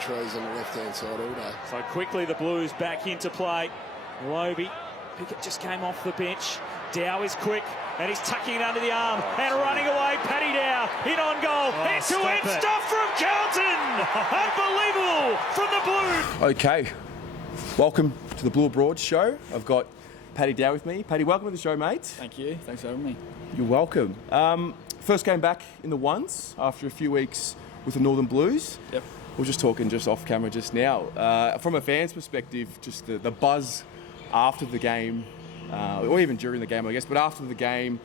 trees on the left-hand side all day. So quickly the Blues back into play. Lobe, Pickett just came off the bench. Dow is quick, and he's tucking it under the arm, and running away, Paddy Dow, in on goal, end-to-end stuff from Carlton! Unbelievable from the Blues! Okay, welcome to the Blue Abroad show. I've got Paddy Dow with me. Paddy, welcome to the show, mate. Thank you, thanks for having me. You're welcome. First game back in the ones after a few weeks with the Northern Blues. Yep. We were just talking just off camera just now. From a fan's perspective, just the buzz after the game, or even during the game, I guess, but after the game,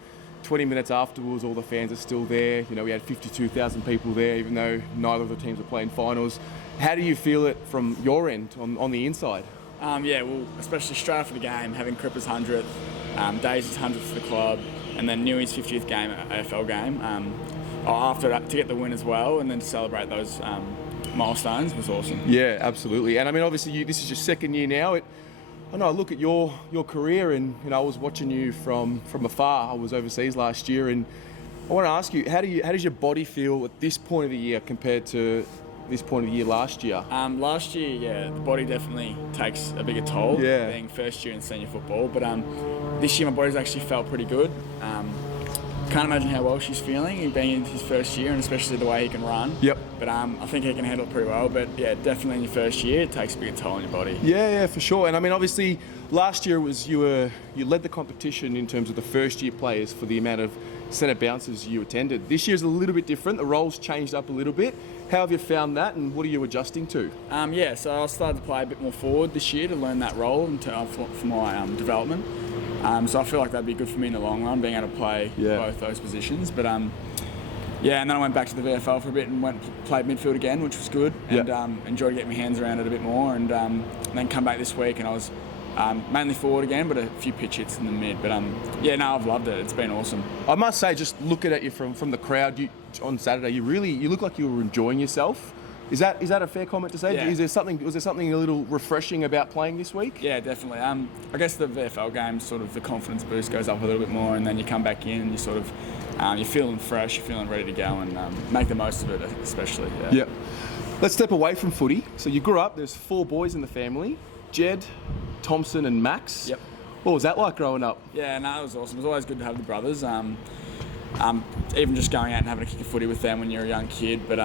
20 minutes afterwards, all the fans are still there. You know, we had 52,000 people there, even though neither of the teams are playing finals. How do you feel it from your end, on the inside? Well, especially straight after the game, having Cripper's 100th, Daisy's 100th for the club, and then Newey's 50th game, AFL game. After that, to get the win as well, and then to celebrate those milestones was awesome. Yeah, absolutely. And I mean, obviously, this is your second year now. I know I look at your career, and I was watching you from afar. I was overseas last year, and I want to ask you, how does your body feel at this point of the year compared to this point of the year last year? Last year, yeah, the body definitely takes a bigger toll, yeah, being first year in senior football. But this year, my body's actually felt pretty good. Can't imagine how well she's feeling, being in his first year, and especially the way he can run. Yep. But I think he can handle it pretty well. But yeah, definitely in your first year, it takes a big toll on your body. Yeah, for sure. And I mean, obviously, last year you led the competition in terms of the first year players for the amount of centre bounces you attended. This year's a little bit different. The roles changed up a little bit. How have you found that, and what are you adjusting to? So I started to play a bit more forward this year to learn that role and for my development. So I feel like that'd be good for me in the long run, being able to play both those positions. But and then I went back to the VFL for a bit and played midfield again, which was good, and enjoyed getting my hands around it a bit more. And then come back this week, and I was mainly forward again, but a few pitch hits in the mid. But I've loved it. It's been awesome. I must say, just looking at you from the crowd on Saturday, you look like you were enjoying yourself. Is that a fair comment to say? Yeah. Was there something a little refreshing about playing this week? Yeah, definitely. I guess the VFL game, sort of the confidence boost goes up a little bit more, and then you come back in and you sort of you're feeling fresh, you're feeling ready to go, and make the most of it, especially. Yeah. Let's step away from footy. So you grew up. There's 4 boys in the family: Jed, Thompson, and Max. Yep. What was that like growing up? Yeah, no, it was awesome. It was always good to have the brothers. Even just going out and having a kick of footy with them when you're a young kid, but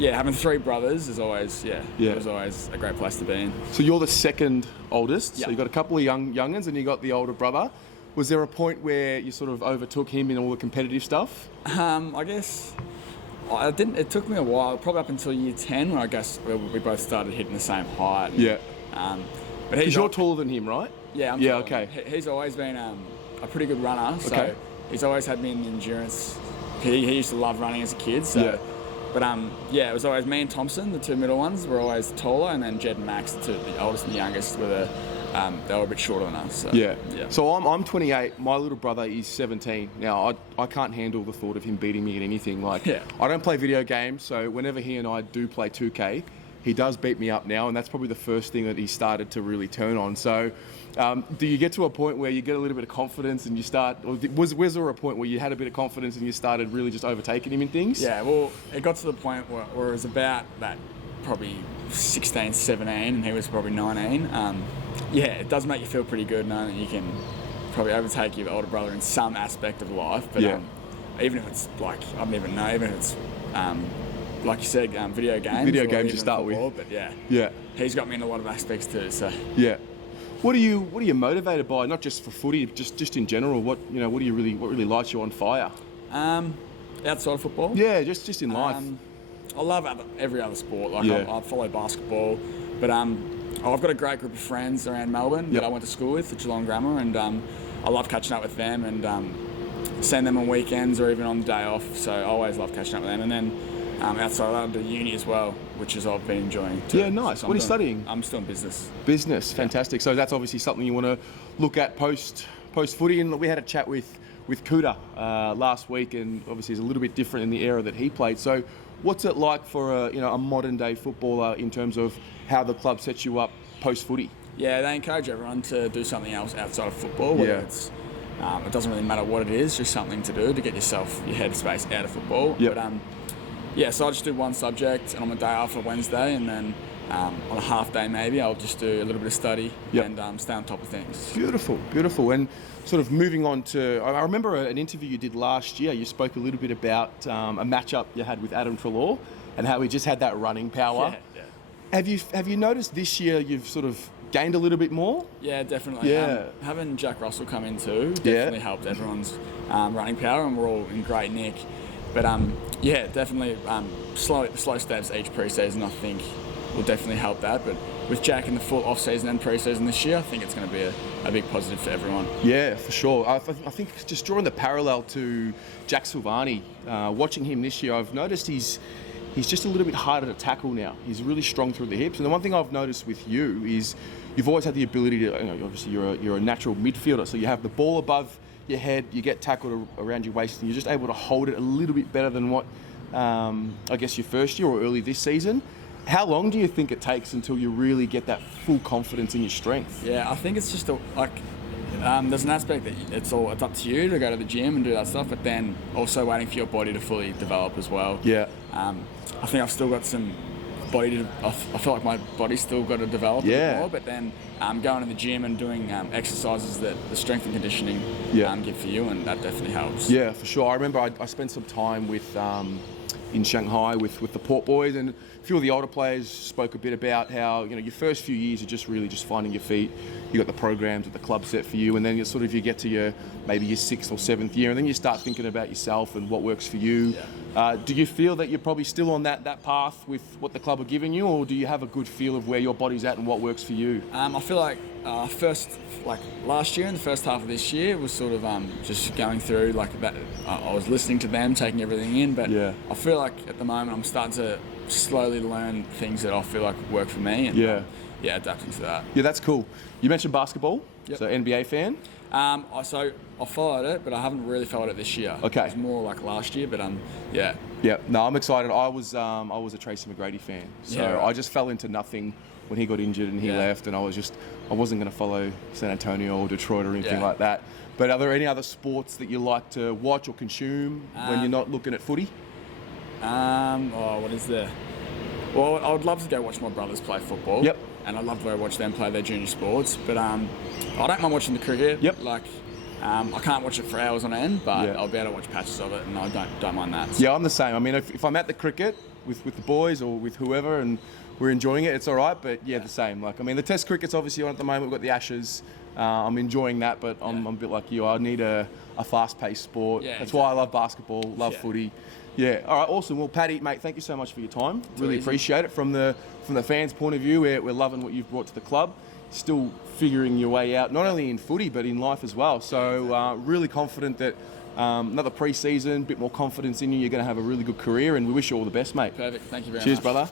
having 3 brothers is always, it was always a great place to be in. So you're the second oldest, Yep. So you got a couple of young'uns and you got the older brother. Was there a point where you sort of overtook him in all the competitive stuff? I guess I didn't. It took me a while, probably up until year 10, when I guess we both started hitting the same height. Yeah. But because you're taller than him, right? Yeah, I'm taller. Okay. He's always been a pretty good runner, so he's always had me in the endurance. He used to love running as a kid, so... Yeah. But it was always me and Thompson, the 2 middle ones, were always taller, and then Jed and Max, the oldest and the youngest, they were a bit shorter than us. So, yeah. So I'm 28. My little brother is 17. Now I can't handle the thought of him beating me at anything. I don't play video games, so whenever he and I do play 2K, he does beat me up now, and that's probably the first thing that he started to really turn on. So, do you get to a point where you get a little bit of confidence and you start, or was there a point where you had a bit of confidence and you started really just overtaking him in things? Yeah, well, it got to the point where it was about that probably 16, 17, and he was probably 19. It does make you feel pretty good knowing that you can probably overtake your older brother in some aspect of life. But even if it's like, I don't even know, even if it's... like you said, video games. Video games to start football, with. But he's got me in a lot of aspects too. So what are you motivated by? Not just for footy, just in general. What really lights you on fire? Outside of football. Yeah, just in life. I love every other sport. I follow basketball, but I've got a great group of friends around Melbourne that I went to school with at Geelong Grammar, and I love catching up with them and seeing them on weekends or even on the day off. So I always love catching up with them, and then. Outside of that, I do uni as well, which is I've been enjoying too. Yeah, nice. So what are you studying? I'm still in business. Business, fantastic. So that's obviously something you want to look at post footy. And we had a chat with Kuda last week, and obviously it's a little bit different in the era that he played. So what's it like for a modern day footballer in terms of how the club sets you up post footy? Yeah, they encourage everyone to do something else outside of football. Whether it's it doesn't really matter what it is, just something to do to get your headspace out of football. Yep. But so I just do one subject, and on my day off on Wednesday, and then on a half day maybe I'll just do a little bit of study and stay on top of things. Beautiful, beautiful. And sort of moving on to, I remember an interview you did last year. You spoke a little bit about a matchup you had with Adam Treloar and how he just had that running power. Have you noticed this year you've sort of gained a little bit more? Yeah, definitely. Having Jack Russell come in too definitely helped everyone's running power, and we're all in great nick. But definitely slow steps each pre-season I think will definitely help that. But with Jack in the full off-season and pre-season this year, I think it's going to be a big positive for everyone. Yeah, for sure. I think just drawing the parallel to Jack Silvani, watching him this year, I've noticed he's just a little bit harder to tackle now. He's really strong through the hips. And the one thing I've noticed with you is you've always had the ability to, obviously you're a natural midfielder, so you have the ball above your head, you get tackled around your waist, and you're just able to hold it a little bit better than what, I guess, your first year or early this season. How long do you think it takes until you really get that full confidence in your strength? Yeah, I think it's just there's an aspect that it's up to you to go to the gym and do that stuff, but then also waiting for your body to fully develop as well. Yeah. I think I've still got some body I feel like my body's still got to develop a bit more, but then going to the gym and doing exercises that the strength and conditioning give for you, and that definitely helps. Yeah, for sure. I remember I spent some time with in Shanghai with the Port Boys, and a few of the older players spoke a bit about how your first few years are just really just finding your feet. You got the programs that the club set for you, and then you get to maybe your 6th or 7th year, and then you start thinking about yourself and what works for you. Do you feel that you're probably still on that path with what the club are giving you, or do you have a good feel of where your body's at and what works for you? I feel like last year and the first half of this year was sort of just going through that. I was listening to them, taking everything in, but I feel like at the moment I'm starting to slowly learn things that I feel like work for me, and adapting to that. Yeah, that's cool. You mentioned basketball, so NBA fan. I followed it, but I haven't really followed it this year. Okay. It was more like last year, but Yeah, no, I'm excited. I was a Tracy McGrady fan, so I just fell into nothing when he got injured and he left, and I wasn't going to follow San Antonio or Detroit or anything like that. But are there any other sports that you like to watch or consume when you're not looking at footy? What is there? Well, I would love to go watch my brothers play football. Yep. And I'd love to go watch them play their junior sports. But I don't mind watching the cricket. Yep. I can't watch it for hours on end, but I'll be able to watch patches of it, and I don't mind that. So. Yeah, I'm the same. I mean, if I'm at the cricket with the boys or with whoever and we're enjoying it, it's all right. But the same. The Test cricket's obviously on at the moment. We've got the Ashes. I'm enjoying that, but I'm a bit like you. I need a fast-paced sport. Yeah, That's why I love basketball, love footy. Yeah. All right. Awesome. Well, Paddy, mate, thank you so much for your time. Really appreciate it. From the fans' point of view, we're loving what you've brought to the club. Still figuring your way out, not only in footy but in life as well. So really confident that another pre-season, bit more confidence in you. You're going to have a really good career, and we wish you all the best, mate. Perfect. Thank you very much. Cheers, brother.